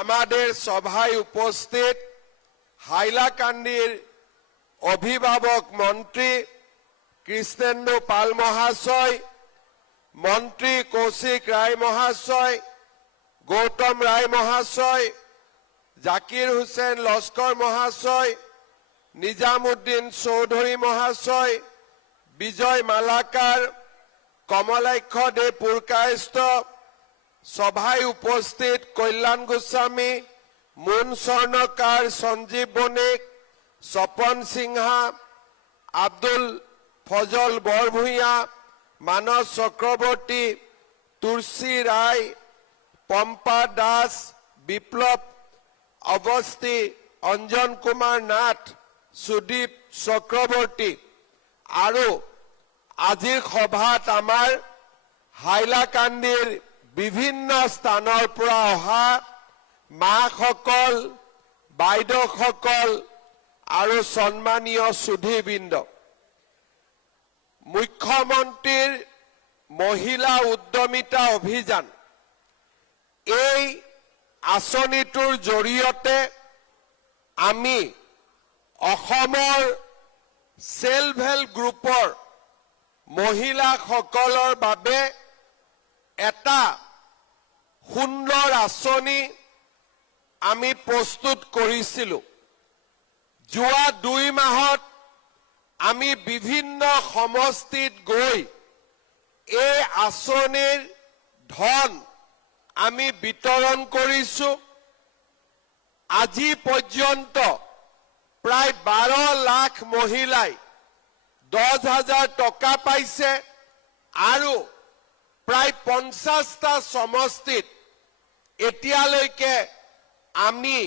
আমাদের সভায় উপস্থিত হাইলাকান্দির অভিভাবক মন্ত্রী কৃষ্ণেন্দু পাল মহাশয়, মন্ত্রী কৌশিক রায় মহাশয়, গৌতম রায় মহাশয়, জাকির হুসেন লস্কর মহাশয়, নিজামুদ্দিন চৌধুরী মহাশয়, বিজয় মালাকার, কমলাক্ষ দে পুরকায়স্থ, সভায় উপস্থিত কল্যাণ গোস্বামী, মুন স্বর্ণকার, সঞ্জীব বণিক, স্বপন সিংহা, আব্দুল ফজল বরভূঞা, মানস চক্রবর্তী, তুলসী রায়, পম্পা দাস, বিপ্লব অবস্থি, অঞ্জন কুমার নাথ, সুদীপ চক্রবর্তী আৰু আজিৰ সভাত আমাৰ হাইলাকান্দিৰ বিভিন্ন স্থানৰ পৰা অহা মাসকল, বাইদেউসকল আৰু সন্মানীয় সুধীবৃন্দ, মুখ্যমন্ত্ৰীৰ মহিলা উদ্যমিতা অভিযান এই আঁচনিটোৰ জৰিয়তে আমি অসমৰ সেলফ হেল্প গ্ৰুপৰ মহিলাসকলৰ বাবে এটা সুন্দৰ আঁচনি আমি প্ৰস্তুত কৰিছিলোঁ। যোৱা 2 মাহত আমি বিভিন্ন সমষ্টিত গৈ এই আঁচনিৰ ধন আমি বিতৰণ কৰিছোঁ। আজি পৰ্যন্ত প্ৰায় 12 লাখ মহিলাই 10,000 টকা পাইছে আৰু প্ৰায় 50টা সমষ্টিত এতিয়ালৈকে আমি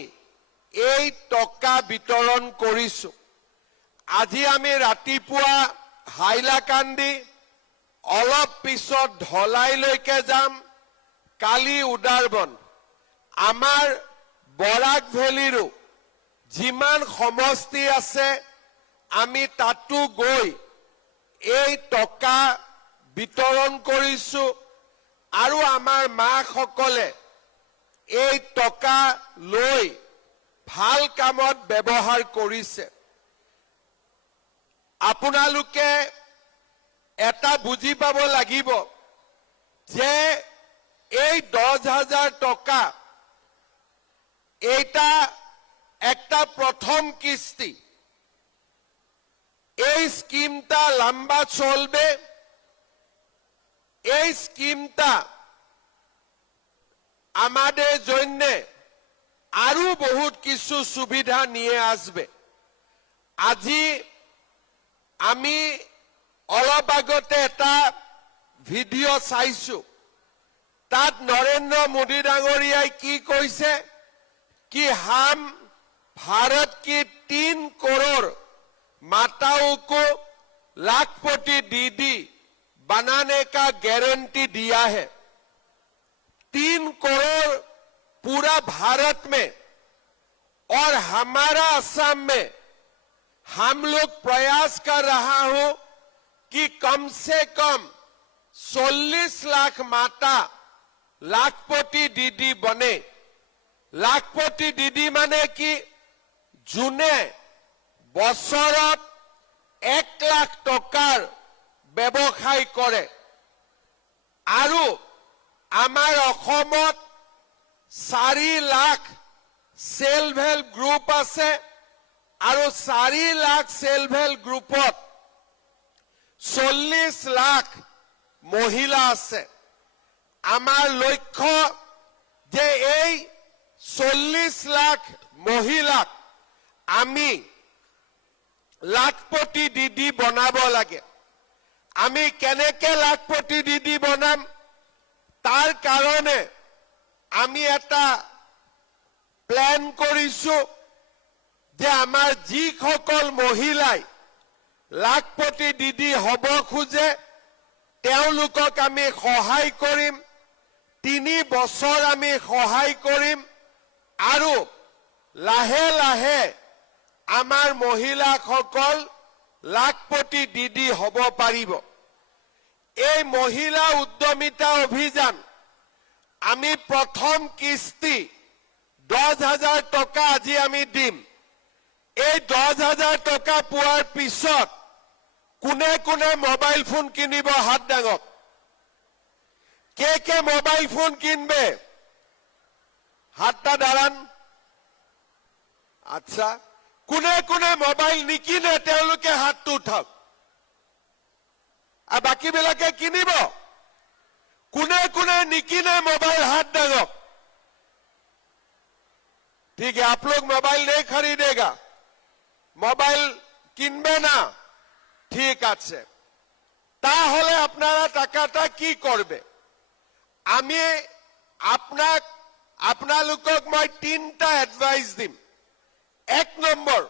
এই টকা বিতৰণ কৰিছোঁ। আজি আমি ৰাতিপুৱা হাইলাকান্দি, অলপ পিছত ধলাইলৈকে যাম, কালি উদাৰবন, আমাৰ বৰাক ভেলীৰো যিমান সমষ্টি আছে আমি তাতো গৈ এই টকা বিতৰণ কৰিছোঁ আৰু আমাৰ মাসকলে এই টকা লৈ ভাল কামত ব্যৱহাৰ কৰিছে। আপোনালোকে এটা বুজি পাব লাগিব যে এই 10,000 টকা এটা একটা প্রথম কিস্তি। এই স্কিমটা লম্বা চলবে। এই স্কিমটা আমাদের জন্য আরো বহুত কিছু সুবিধা নিয়ে আসবে। আজি আমি অলপ আগতে এটা ভিডিও চাইছো, তাত নরেন্দ্র মোদী ডাঙৰীয়াই কি কৈছে कि हम भारत की 3 करोड़ माताओं को लाखपति दीदी बनाने का गारंटी दिया है। 3 करोड़ पूरा भारत में, और हमारा असम में हम लोग प्रयास कर रहा हूं कि कम से कम 40 लाख माता लाखपति दीदी बने। লাখপতি দিদি মানে কি, যোনে বছৰত 1 লাখ টকাৰ ব্যৱসায় কৰে। আৰু আমাৰ অসমত 4 লাখ সেলফ হেল্প গ্ৰুপ আছে আৰু 4 লাখ সেলফ হেল্প গ্ৰুপত 40 লাখ মহিলা আছে। আমাৰ লক্ষ্য যে এই 40 লাখ মহিলাক আমি লাখপতি দিদি বনাব লাগে। আমি কেনেকে লাখপতি দিদি বনাম, তাৰ কাৰণে আমি এটা প্ল্যান কৰিছো যে আমাৰ যিসকল মহিলাই লাখপতি দিদি হ'ব খোজে তেওঁলোকক আমি সহায় কৰিম। 3 বছৰ আমি সহায় কৰিম আৰু লাহে লাহে আমাৰ মহিলাসকল লাখপতি দিদি হ'ব পাৰিব। এই মহিলা উদ্যমিতা অভিযান আমি প্ৰথম কিস্তি 10,000 টকা আজি আমি দিম। এই 10,000 টকা পোৱাৰ পিছত কোনে কোনে মোবাইল ফোন কিনিব হাত দাঙক। কে মোবাইল ফোন কিনবে হাতটা দাঁড়ান। আচ্ছা, কোনে কোনে মোবাইল নিকিনে তেওঁলোকে হাতটো উঠাওক। আর বাকি বিলাকে কিনিব। কোনে কোনে निकिने मोबाइल हाथ दांगो। ठीक है, आप लोग मोबाइल नहीं खरीदेगा, मोबाइल किनबे ना, ठीक আছে। তাহলে আপনারা টাকাটা কি করবে? আমি আপোনালোকক মই 3টা এডভাইস দিম। 1 নম্বৰ,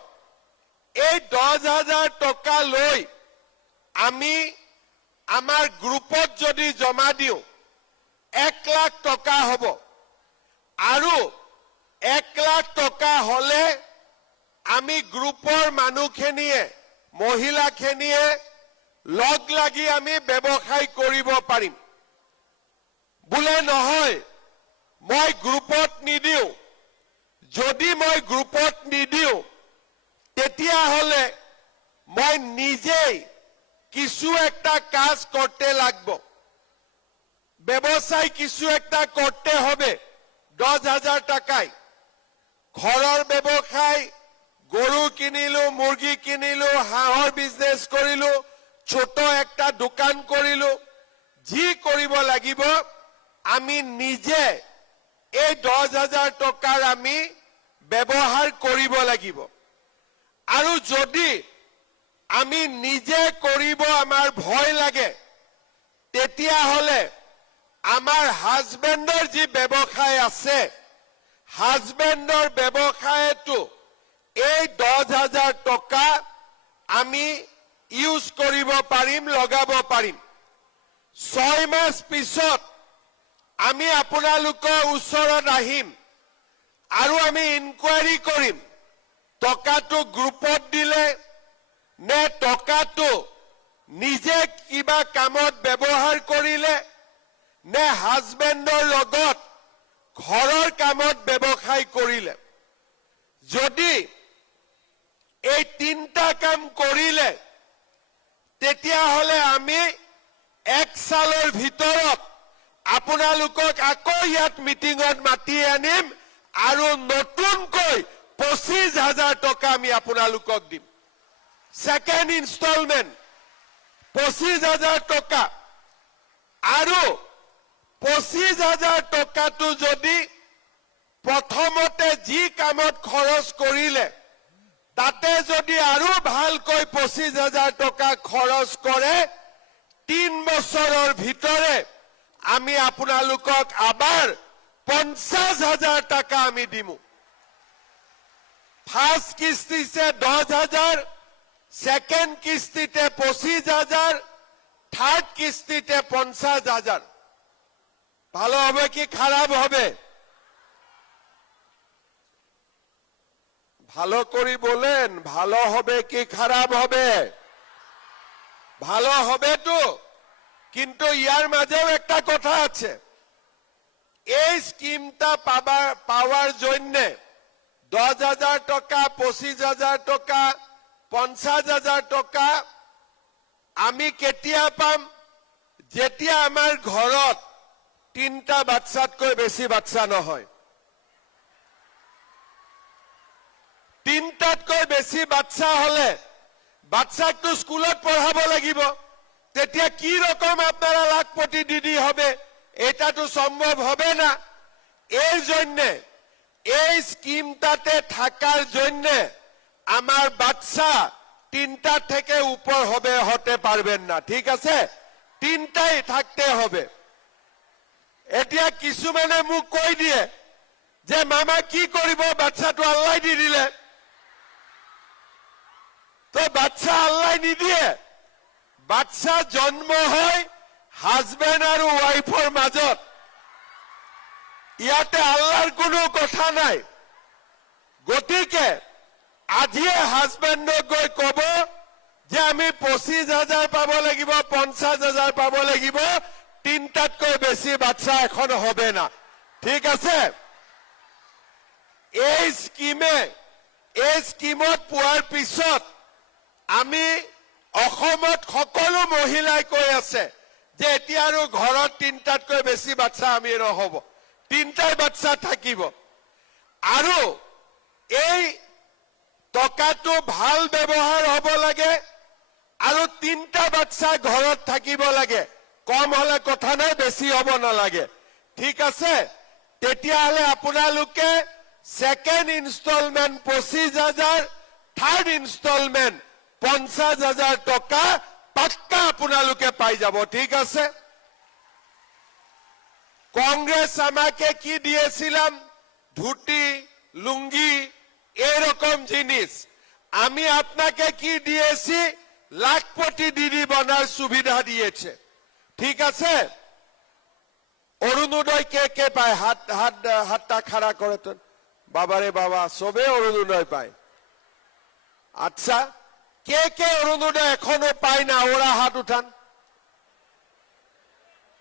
এই 10,000 টকা লৈ আমি আমাৰ গ্ৰুপত যদি জমা দিও 1 লাখ টকা হব। আৰু 1 লাখ টকা হলে আমি গ্ৰুপৰ মানুহখিনিয়ে মহিলাখিনিয়ে লগ লাগি আমি ব্যৱসায় কৰিব পাৰিম। বুলে নহয় মই গ্রুপত নিদিও, যদি মই গ্রুপত নিদিও তেতিয়া হলে মই নিজেই কিছু একটা কাজ করতে লাগবো, ব্যবসায় কিছু একটা করতে হবে 10,000 টাকায়। ঘরের ব্যবসায় গরু কিনিলো, মুরগি কিনিলো, হাঁহর বিজনেস করিলো, ছোট একটা দোকান করিলো, যি কৰিব লাগিব আমি নিজে এই 10,000 টকাৰ আমি ব্যবহাৰ কৰিব লাগিব। আৰু যদি আমি নিজে কৰিব আমাৰ ভয় লাগে তেতিয়া হলে আমাৰ হাজবেণ্ডৰ যি ব্যৱসায় আছে, হাজবেণ্ডৰ ব্যৱসায়টো এই 10,000 টকা আমি ইউজ কৰিব পাৰিম, লগাব পাৰিম। 6 মাস পিছত আমি আপোনালোকৰ ওচৰত আহিম আৰু আমি ইনকুৱাৰী কৰিম টকাটো গ্ৰুপত দিলে নে টকাটো নিজে কিবা কামত ব্যৱহাৰ কৰিলে নে হাজবেণ্ডৰ লগত ঘৰৰ কামত ব্যৱসায় কৰিলে। যদি এই 3টা কাম কৰিলে তেতিয়া হলে আমি 1 সালৰ ভিতৰত আপোনালোকক আকৌ ইয়াত মিটিঙত মাতি আনিম আৰু নতুনকৈ 25,000 টকা আমি আপোনালোকক দিম। সেকেন্ড ইনস্টলমেন্ট 25,000 টকা। আৰু 25,000 টকাটো যদি প্ৰথমতে যি কামত খৰচ কৰিলে তাতে যদি আৰু ভালকৈ 25,000 টকা খৰচ কৰে 3 বছৰৰ ভিতৰে আমি আপোনালোকক আবার 50,000 টাকা আমি দিমু। ফার্স্ট কিস্তিতে 10,000, সেকেন্ড কিস্তিতে 25,000, থার্ড কিস্তিতে 50,000। ভালো হবে কি খারাপ হবে? ভালো করে বলেন, ভালো হবে কি খারাপ হবে? ভালো হবে তো, কিন্তু ইয়ার মাঝেও একটা কথা আছে। এই স্কিমটা পাওয়ার জন্য 10,000 টাকা, 25,000 টাকা, 50,000 টাকা আমি কেতিয়া পাম? যেতিয়া আমার ঘরত 3টা বাচ্চাতকৈ বেশি বাচ্চা নহয়। 3টাতকৈ বেশি বাচ্চা হলে বাচ্চাকটো স্কুলত পড়াব লাগিব, তেতিয়া কি রকম আপনারা লাখপতি দিদি হবে? এটা তো সম্ভব হবে না। এই জন্য এই স্কিমটাতে থাকার জন্য আমার বাচ্চা 3টা থেকে উপর হতে পারবেন না, ঠিক আছে? 3টাই থাকতে হবে। এতিয়া কিছুমানে মোক কৈ দিয়ে যে মামা কি কৰিব, বাচ্চাটো আল্লাহ দি দিলে। তো বাচ্চা আল্লাহ নিদিয়ে, বাচ্চা জন্ম হয় হাজবেন্ড আর ওয়াইফর মাজত। ইয়াতে আল্লাহর কোনো কথা নাই। গতিকে আজিয়ে হাজবেন্ডক গৈ কব যে আমি 25,000 পাব লাগিব, 50,000 পাব লাগিব, 3টাতকৈ বেশি বাচ্চা এখন হবে না, ঠিক আছে? এই স্কিমত পোৱাৰ পিছত আমি অসমত সকলো মহিলাই কৈ আছে যে এতিয়া আৰু ঘৰত তিনটাতকৈ বেছি বাচ্চা আমি নহব, তিনটাই বাচ্চা থাকিব। আৰু এই টকাটো ভাল ব্যৱহাৰ হ'ব লাগে আৰু তিনটা বাচ্চা ঘৰত থাকিব লাগে, কম হলে কথা নাই, বেছি হ'ব নালাগে। ঠিক আছে, তেতিয়াহলে আপোনালোকে সেকেন্ড ইনষ্টলমেন্ট 25,000, থাৰ্ড ইনষ্টলমেন্ট 50,000 টকা পাক্কা আপোনালোকে পাই যাব। ঠিক আছে, কংগ্রেস আমাকে কি দিয়েছিলাম, ধুতি লুঙ্গি এরকম জিনিস, আমি আপনাকে কি দিয়েছি, লাখপতি দিদি বনার সুবিধা দিয়েছে। ঠিক আছে, অরুণোদয় কে পায়, হাতটা খাড়া করে তো, বাবারে বাবা সবে অরুণোদয় পায়। আচ্ছা, কে অরুণোদয় এখনো পায় না, ওরা হাত উঠান।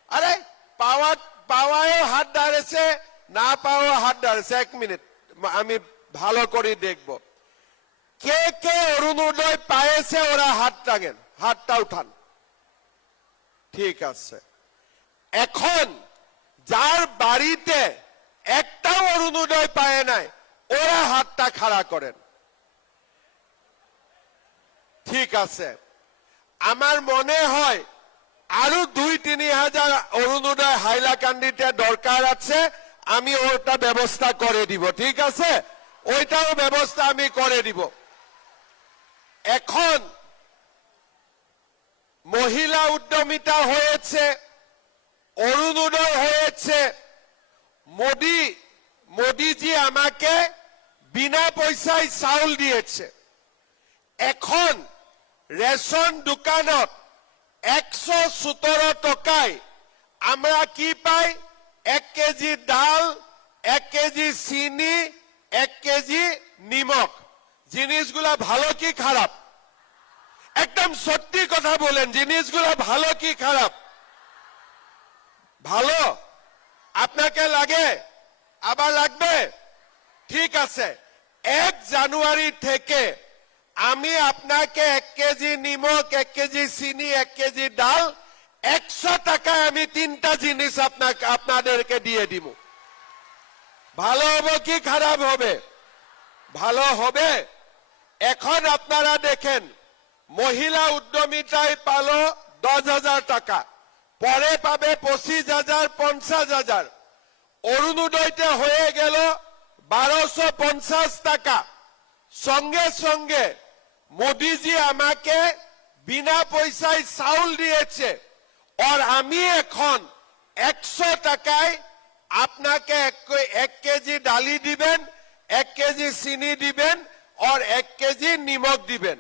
আরে পাওয়ায়ও হাত দাঁড়িয়েছে, না পাওয়া হাত দাঁড়িয়েছে। 1 মিনিট আমি ভালো করে দেখব কে অরুণোদয় পাইছে, ওরা হাত টাঙেন, হাতটা উঠান। ঠিক আছে, এখন যার বাড়িতে একটাও অরুণোদয় পায় নাই, ওরা হাতটা খাড়া করেন। ঠিক আছে, আমার মনে হয় আরো 2-3 হাজার অরুণোদয় হাইলাকান্দিতে দরকার আছে, আমি ওটা ব্যবস্থা করে দিব। ঠিক আছে, ওইটাও ব্যবস্থা আমি করে দিব। এখন মহিলা উদ্যমিতা হয়েছে, অরুণোদয় হয়েছে, মোদিজি আমাকে বিনা পয়সায় চাউল দিয়েছে। এখন রেশন দোকানত 117 টাকায় আমরা কি পাই, 1 কেজি ডাল, 1 কেজি চিনি, 1 কেজি নিমখ। জিনিসগুলা ভালো কি খারাপ? একদম সত্যি কথা বলেন, জিনিসগুলা ভালো কি খারাপ? ভালো। আপনাকে লাগে, আবার লাগবে? ঠিক আছে, 1 জানুয়ারি থেকে আমি আপনাকে 1 কেজি নিমখ, 1 কেজি চিনি, 1 কেজি ডাল 100 টাকায় আমি 3টা জিনিস আপনাদেরকে দিয়ে দিব। ভালো হবে কি খারাপ হবে? ভালো হবে। এখন আপনারা দেখেন, মহিলা উদ্যমিতায় পালো 10,000 টাকা, পরে পাবে 25,000, 50,000। অরুণোদয়তে হয়ে গেল 1250 টাকা। সঙ্গে সঙ্গে মোদিজি আমাকে বিনা পয়সায় চাউল দিয়েছে, আর আমি এখন 100 টাকায় আপনাকে 1 কেজি ডালি দিবেন, 1 কেজি চিনি দিবেন, আর 1 কেজি নিমখ দিবেন।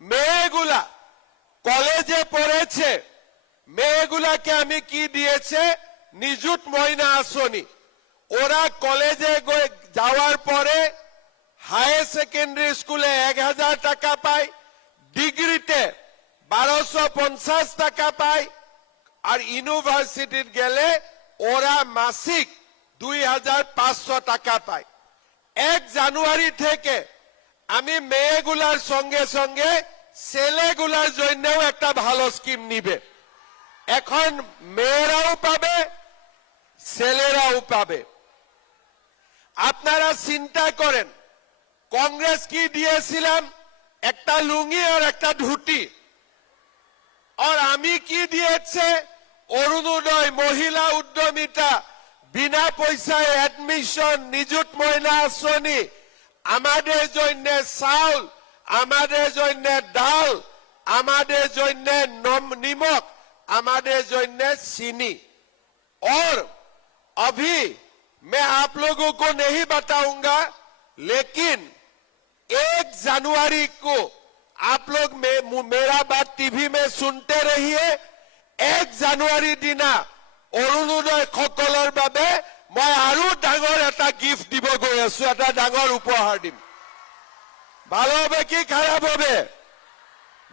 মেয়েগুলা কলেজে পড়েছে, মেয়েগুলাকে আমি কি দিয়েছে, নিযুত ময়না আসনি। ওরা কলেজে যাওয়ার পরে হায়ার সেকেন্ডারি স্কুলে 1000 টাকা পায়, ডিগ্রিতে 1250 টাকা পায়, আর ইউনিভার্সিটিত গেলে ওরা মাসিক 2500 টাকা পায়। 1 জানুয়ারি থেকে আমি মেয়েগুলার সঙ্গে সঙ্গে ছেলেগুলার জন্যও একটা ভালো স্কিম নিবে। এখন মেয়েরাও পাবে, ছেলেরাও পাবে। আপনারা চিন্তা করেন, কংগ্রেস কি দিয়েছিলাম, একটা লুঙ্গি আর একটা ধুতি, আর আমি কি দিয়েছে, অরুণোদয়, মহিলা উদ্যমিতা, বিনা পয়সায় অ্যাডমিশন, নিযুত ময়না আসনি, আমাদের জন্য চাউল, আমাদের জন্য ডাল, আমাদের জন্য নিমখ, আমাদের জন্য चीनी। और अभी मैं आप लोगों को नहीं बताऊंगा, लेकिन 1 जनवरी को आप लोग मेरा बात टीवी में सुनते रहिए। 1 জানুৱাৰী দিনা অৰুণোদয় সকলৰ বাবে মই আৰু ডাঙৰ এটা গিফট দিব গৈ আছো, এটা ডাঙৰ উপহাৰ দিম। ভালো হবে কি খারাপ হবে?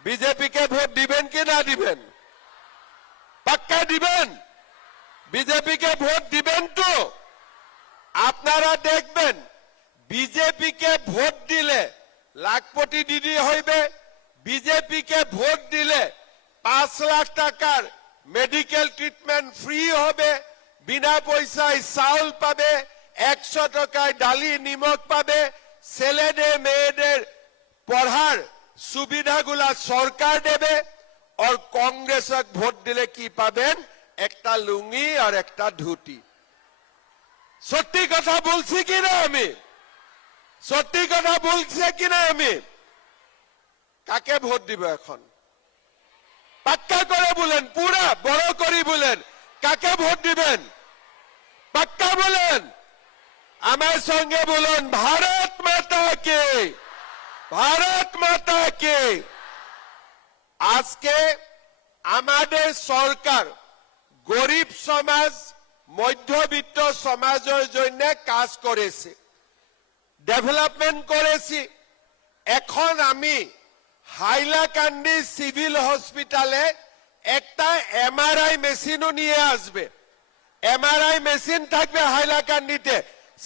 বিজেপিকে ভোট দিবেন কি না দিবেন? পাক্কা দিবেন? বিজেপিকে ভোট দিবেন তো? আপনারা দেখবেন বিজেপিকে ভোট দিলে লাখপতি দিদি হইবে, বিজেপিকে ভোট দিলে 5 লাখ টাকার মেডিকেল ট্রিটমেন্ট ফ্রি হবে, বিনা পয়সায় চাউল পাবে, 100 টাকায় ডালি নিমখ পাবে, ছেলেদের মেয়েদের পড়ার সুবিধাগুলা সরকার দেবে। আর কংগ্রেসক ভোট দিলে কি পাবেন? একটা লুঙ্গি আর একটা ধুতি। সত্যি কথা বলছি কিনা আমি? সত্যি কথা বলছে কিনা আমি? কাকে ভোট দিব এখন? পাক্কা করে বলেন, পুরা বড় করে বলেন, কাকে ভোট দিবেন? পাক্কা বলেন, আমার সঙ্গে বলুন, ভারত মাতা কে, ভারত মাতা কে। আজকে আমাদের সরকার গরিব সমাজ, মধ্যবিত্ত সমাজের জন্য কাজ করেছে, ডেভেলপমেন্ট করেছি। এখন আমি হাইলাকান্দি সিভিল হসপিটালে একটা এমআরআই মেশিনও নিয়ে আসবে। এমআরআই মেশিন থাকবে হাইলাকান্দিতে,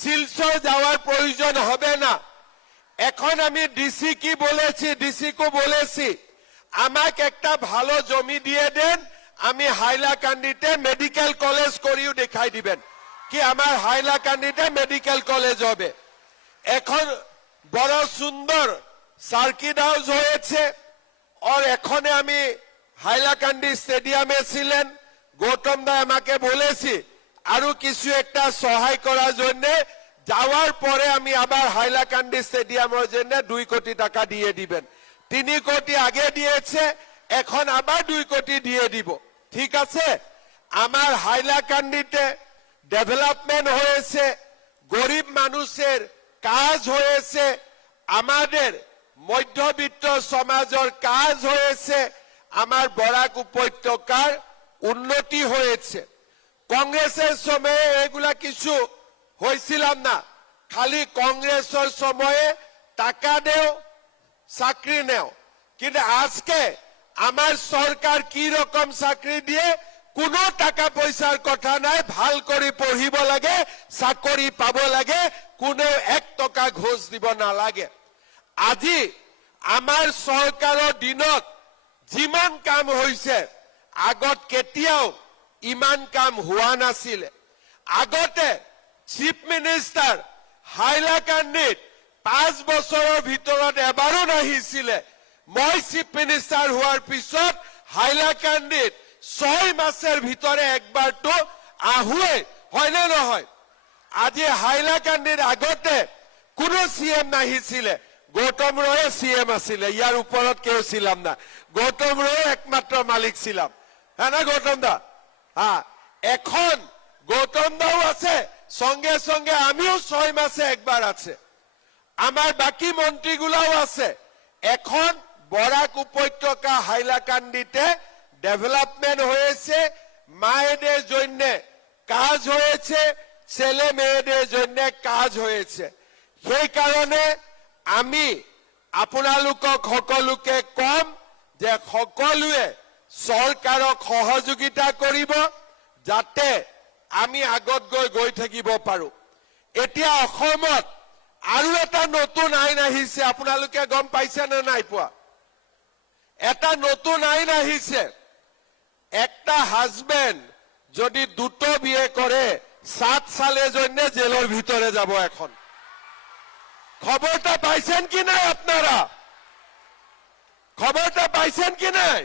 শিলচর যাওয়ার প্রয়োজন হবে না। এখন আমি ডিসি কি বলেছি, ডিসি কো বলেছি আমাকে একটা ভালো জমি দিয়ে দেন, আমি হাইলাকান্দিতে মেডিকেল কলেজ করিও দেখাই দিবেন কি আমার হাইলাকান্দিতে মেডিকেল কলেজ হবে। এখন বড় সুন্দর সার্কিট হাউস হয়েছে। আর এখনে আমি হাইলাকান্দি স্টেডিয়ামে ছিলেন, গৌতম দা আমাকে বলেছি আরো কিছু একটা সহায় করার জন্য, যাওয়ার পরে আমি আবার হাইলাকান্দি স্টেডিয়ামের জন্য 2 কোটি টাকা দিয়ে দিবেন। 3 কোটি আগে দিয়েছে, এখন আবার 2 কোটি দিয়ে দিব। ঠিক আছে? আমার হাইলাকান্দিতে ডেভেলপমেন্ট হয়েছে, গরিব মানুষের কাজ হয়েছে, আমাদের মধ্যবিত্ত সমাজের কাজ হয়েছে, আমার বরাক উপত্যকার উন্নতি হয়েছে। কংগ্রেসের সময়ে এগুলা কিছু হয়েছিলাম না, খালি কংগ্রেসের সময়ে টাকা দেও, চাকরি নেও। কিন্তু আজকে আমার সরকার কি রকম চাকরি দিয়ে, কোনো টাকা পয়সার কথা নাই, ভাল করে পঢ়িব লাগে, চাকরি পাব লাগে, কোনো 1 টকা ঘোষ দিব নালাগে। আজি আমাৰ চৰকাৰৰ দিনত যিমান কাম হৈছে, আগত কেতিয়াও ইমান কাম হোৱা নাছিল। আগতে চিফ মিনিষ্টাৰ হাইলাকান্দিত 5 বছৰৰ ভিতৰত এবাৰো নাহিছিলে। মই চিফ মিনিষ্টাৰ হোৱাৰ পিছত হাইলাকান্দিত 6 মাসের ভিতরে একবারটো আহুয়ে, হয় না নহয়? আজি হাইলাকান্দির আগতে কোনো সিএম নাহিছিলে, গৌতম রয় সিএম আছিলে, ইয়ার উপরত কেউ ছিলাম না, গৌতম রয় একমাত্র মালিক ছিলাম। হ্যাঁ না গৌতম দা? হ্যাঁ, এখন গৌতম দাও আছে, সঙ্গে সঙ্গে আমিও 6 মাসে একবার আছে, আমার বাকি মন্ত্রীগুলাও আছে। এখন বরাক উপত্যকা হাইলাকান্দিতে ডেভেলপমেন্ট হয়েছে, মায়েদের জন্য কাজ হয়েছে, ছেলে মেয়েদের জন্য কাজ হয়েছে। সেই কারণে আমি আপোনালোকক সকলোকে কম যে সকলোৱে চৰকাৰক সহযোগিতা কৰিব, যাতে আমি আগত গৈ থাকিব পাৰো। এতিয়া অসমত আৰু এটা নতুন আইন আহিছে, আপোনালোকে গম পাইছে নে নাই পোৱা? এটা নতুন আইন আহিছে, একটা হাজবেন্ড যদি 2টো বিয়ে করে 7 সালের জন্য জেলের ভিতরে যাব। এখন খবরটা পাইছেন কি নাই আপনারা? খবরটা পাইছেন কি নাই?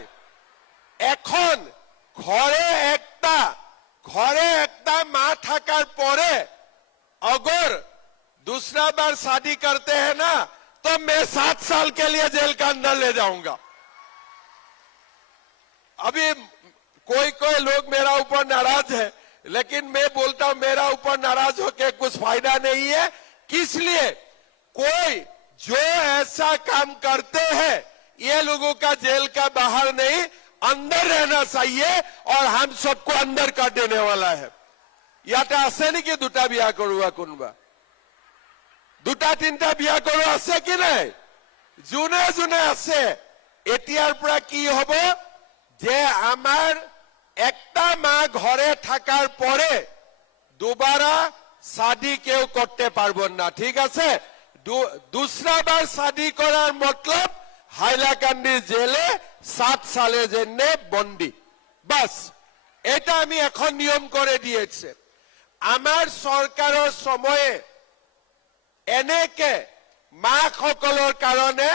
এখন ঘরে একটা মা থাকার পরে अगर दूसरा बार शादी करते हैं ना, तो मैं 7 साल के लिए जेल का अंदर ले जाऊंगा। अभी कोई लोग मेरा ऊपर नाराज है, लेकिन मैं बोलता हूं मेरा ऊपर नाराज होकर कुछ फायदा नहीं है। किस लिए? कोई जो ऐसा काम करते हैं, ये लोगों का जेल का बाहर नहीं, अंदर रहना चाहिए, और हम सबको अंदर कर देने वाला है। ইয়াতে আছে নেকি 2টা বিয়া কৰোৱা কোনবা? 2টা 3টা বিয়া কৰোৱা আছে কি নাই? যোনে যোনে আছে, এতিয়াৰ পৰা কি হ'ব যে আমার একটা মা ঘরে থাকার পরে দুবারা শাদি কেউ করতে পারবেন না, ঠিক আছে? दूसरा बार शादी করার মতলব হাইলাকান্দি জেলে 7 সালের জন্য বন্দি, বাস। এটা আমি এখন নিয়ম করে দিয়েছে। আমার সরকারের সময়ে এনেকে মাসকলৰ কাৰণে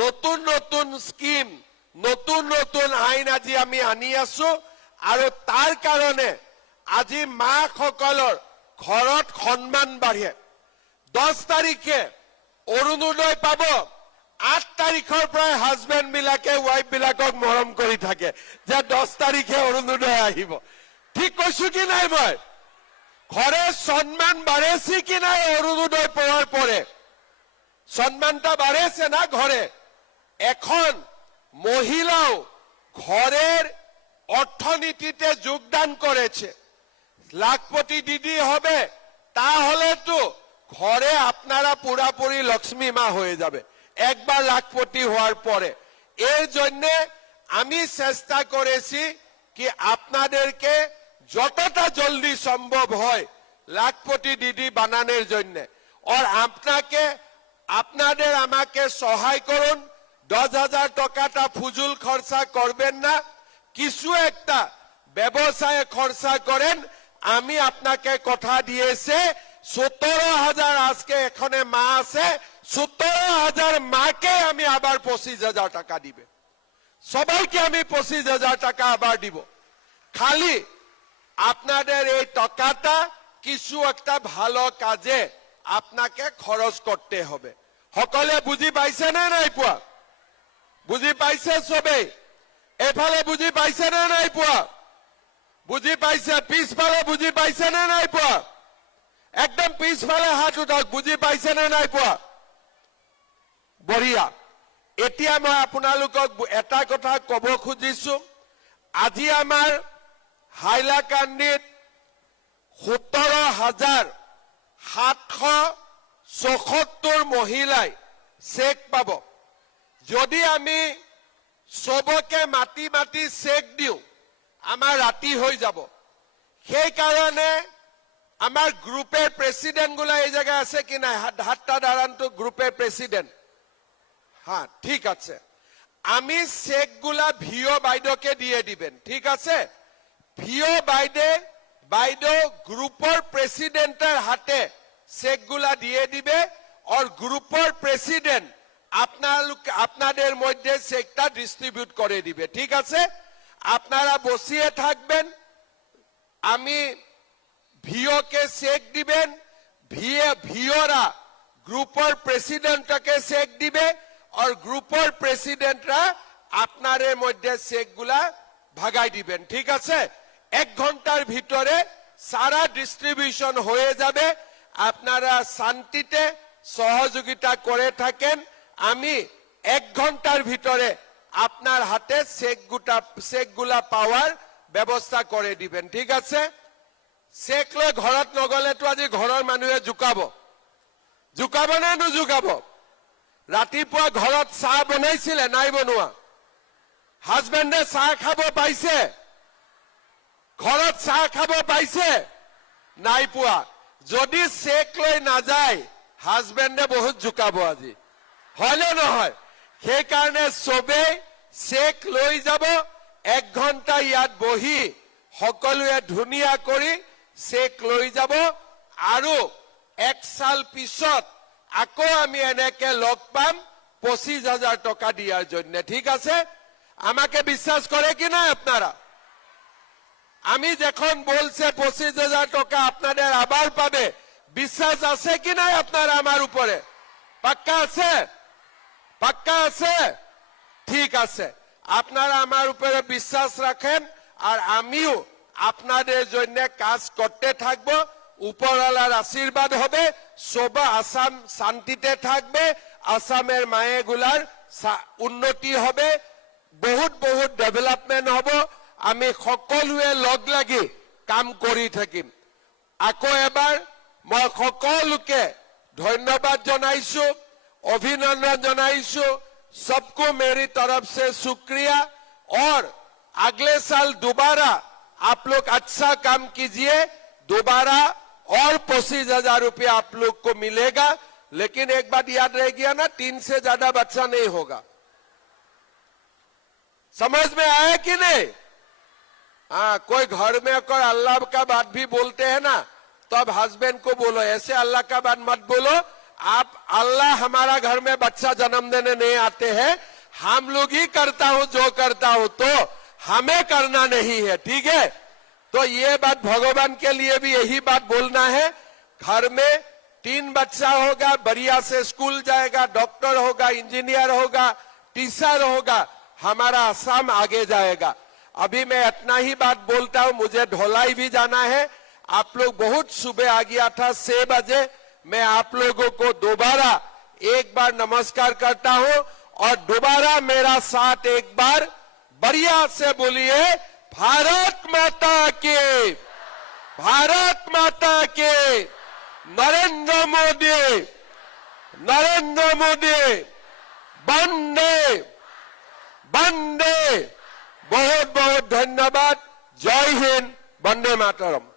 নতুন নতুন স্কিম, নতুন নতুন আইন আজি আমি আনি আছো, আৰু তাৰ কাৰণে আজি মাসকলৰ ঘৰত সন্মান বাঢ়ে। 10 তাৰিখে অৰুণোদয় পাব, 8 তাৰিখৰ পৰা হাজবেণ্ড বিলাকে ৱাইফ বিলাকক মৰম কৰি থাকে যে 10 তাৰিখে অৰুণোদয় আহিব। ঠিক কৈছো কি নাই? মই ঘরে সম্মান বাড়েছে কি নাই? অরুণোদয় পাওয়ার পরে সম্মানটা বাড়েছে না ঘরে? এখন মহিলাও ঘরের অর্থনীতিতে যোগদান করেছে। লাখপতি দিদি হবে, তাহলে তো ঘরে আপনারা পুরাপুরি লক্ষ্মী মা হয়ে যাবে একবার লাখপতি হওয়ার পরে। এর জন্য আমি চেষ্টা করেছি কি আপনাদেরকে যতটা জলদি সম্ভব হয় লাখপতি দিদি বানানোর জন্য। আর আপনাদের আমাকে সহায় করুন। 10,000 টাকাটা ফুজুল খরচা করবেন না, কিছু একটা ব্যবসায় খরচা করেন। আমি আপনাকে কথা দিয়েছে 17,000, আজকে এখানে মা আছে, 17,000 মাকে আমি আবার 25,000 টাকা দিবে। সবাইকে আমি 25,000 টাকা আবার দিব। খালি আপনাদের এই টাকাটা কিছু একটা ভালো কাজে আপনাকে খরচ করতে হবে। সকলে বুঝি পাইছে না নাই পোৱা? বুঝি পাইছে সবে? এফালে বুঝি পাইছে না নাই পোৱা? বুঝি পাইছে? পিছফালে বুঝি পাইছে না নাই পোৱা? একদম পিছফালে হাত উঠাওক, বুঝি পাইছে না নাই পোৱা? বঢ়িয়া। এতিয়া মই আপোনালোকক এটা কথা কব খুজিছো। আজি আমাৰ হাইলাকান্দিত 17,774 মহিলাই চেক পাব। যদি আমি সবকে মাতি মাতি চেক দিও আমাৰ ৰাতি হৈ যাব। সেই কাৰণে আমার গ্রুপের প্রেসিডেন্ট গুলা এই জায়গায় আছে কি না? হাতটা দাঁড়ান তো, গ্রুপের প্রেসিডেন্ট। হ্যাঁ, ঠিক আছে। আমি চেক গুলা ভিও বাইদেউকে দিয়ে দিবেন, ঠিক আছে? ভিও বাইদেউ গ্রুপের প্রেসিডেন্টের হাতে চেক গুলা দিয়ে দিবে। আর গ্রুপের প্রেসিডেন্ট আপনাদের মধ্যে চেকটা ডিস্ট্রিবিউট করে দিবে, ঠিক আছে? আপনারা বসিয়ে থাকবেন, আমি ভিওকে চেক দিবেন, ভিওরা গ্রুপের প্রেসিডেন্টকে চেক দিবে, আর গ্রুপের প্রেসিডেন্টরা আপনাদের মধ্যে চেকগুলা ভাগাই দিবেন, ঠিক আছে? 1 ঘন্টার ভিতরে সারা ডিস্ট্রিবিউশন হয়ে যাবে। আপনারা শান্তিতে সহযোগিতা করে থাকেন। আমি 1 ঘন্টার ভিতরে আপনার হাতে চেকগুলা পাওয়ার ব্যবস্থা করে দিবেন, ঠিক আছে? চেক লৈ ঘৰত নগলেতো আজি ঘৰৰ মানুহে জুকাব নে নুজুকাব? ৰাতিপুৱা ঘৰত চাহ বনাইছিলে, নাই বনোৱা? হাজবেণ্ডে চাহ খাব পাইছে? ঘৰত চাহ খাব পাইছে? নাই পোৱা। যদি চেক লৈ নাযায় হাজবেণ্ডে বহুত জুকাব আজি, হয়নে নহয়? সেইকাৰণে চবেই চেক লৈ যাব। 1 ঘন্টা ইয়াত বহি সকলোৱে ধুনীয়া কৰি চেক লৈ যাব। আৰু 1 সাল পিছত আকৌ আমি এনেকে লগ পাম 25,000 টাকা দিয়ার জন্য, ঠিক আছে? আমাকে বিশ্বাস করে কি না আপনারা? আমি যখন বলছে 25,000 টাকা আপনাদের আবার পাবে, বিশ্বাস আছে কি নাই আপনারা আমার উপরে? পাক্কা আছে? পাক্কা আছে? ঠিক আছে। আপনারা আমার উপরে বিশ্বাস রাখেন, আর আমিও আপনাদের জন্য কাজ করতে থাকবো। উপরওয়ালার আশীর্বাদ হবে, সব আসাম শান্তিতে থাকবে, আসামের মায়েগুলার উন্নতি হবে, বহুত বহুত ডেভেলপমেন্ট হব। আমি সকলোৱে লগ লাগি কাম কৰি থাকিম। আকৌ এবাৰ মই সকলোকে ধন্যবাদ জনাইছো, অভিনন্দন জনাইছো। सबको मेरी तरफ से शुक्रिया। और अगले साल दोबारा आप लोग अच्छा काम कीजिए, दोबारा और 25,000 रुपया आप लोग को मिलेगा। लेकिन एक बात याद रह गया ना, 3 से ज्यादा बच्चा नहीं होगा। समझ में आया कि नहीं? हाँ, कोई घर में कोई अल्लाह का बात भी बोलते हैं ना, तो अब हस्बैंड को बोलो ऐसे अल्लाह का बात मत बोलो। आप अल्लाह हमारा घर में बच्चा जन्म देने नहीं आते हैं, हम लोग ही करता हूं जो करता हूं, तो हमें करना नहीं है। ठीक है, तो ये बात भगवान के लिए भी यही बात बोलना है। घर में 3 बच्चा होगा, बढ़िया से स्कूल जाएगा, डॉक्टर होगा, इंजीनियर होगा, टीचर होगा, हमारा असम आगे जाएगा। अभी मैं इतना ही बात बोलता हूं, मुझे ढोलाई भी जाना है। आप लोग बहुत सुबह आ गया था 6 बजे। मैं आप लोगों को दोबारा एक बार नमस्कार करता हूं और दोबारा मेरा साथ एक बार बढ़िया से बोलिए, भारत माता के, भारत माता के, नरेंद्र मोदी, नरेंद्र मोदी, वंदे वंदे। बहुत बहुत धन्यवाद। जय हिंद, वंदे मातरम।